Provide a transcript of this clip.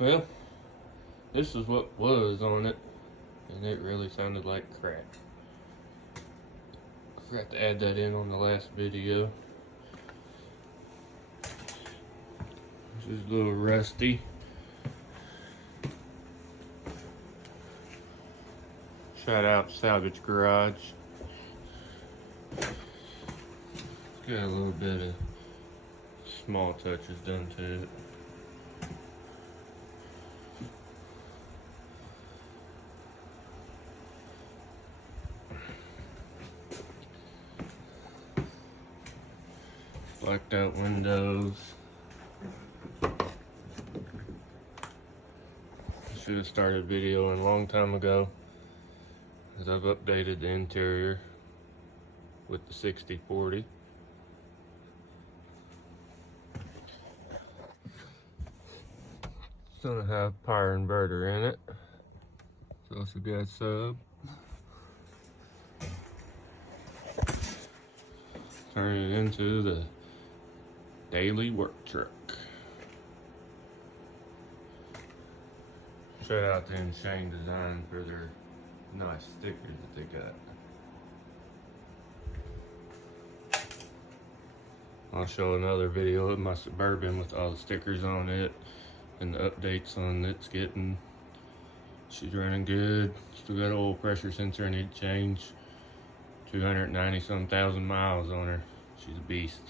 Well, this is what was on it, and it really sounded like crap. I forgot to add that in on the last video. This is a little rusty. Shout out Salvage Garage. It's got a little bit of small touches done to it. Blacked out windows. Should have started videoing a long time ago, as I've updated the interior with the 60/40. It's gonna have power inverter in it. It's also got sub. Turn it into the daily work truck. Shout out to Insane Design for their nice stickers that they got. I'll show another video of my Suburban with all the stickers on it and the updates on it's getting. She's running good. Still got an oil pressure sensor I need to change. 290 some thousand miles on her. She's a beast.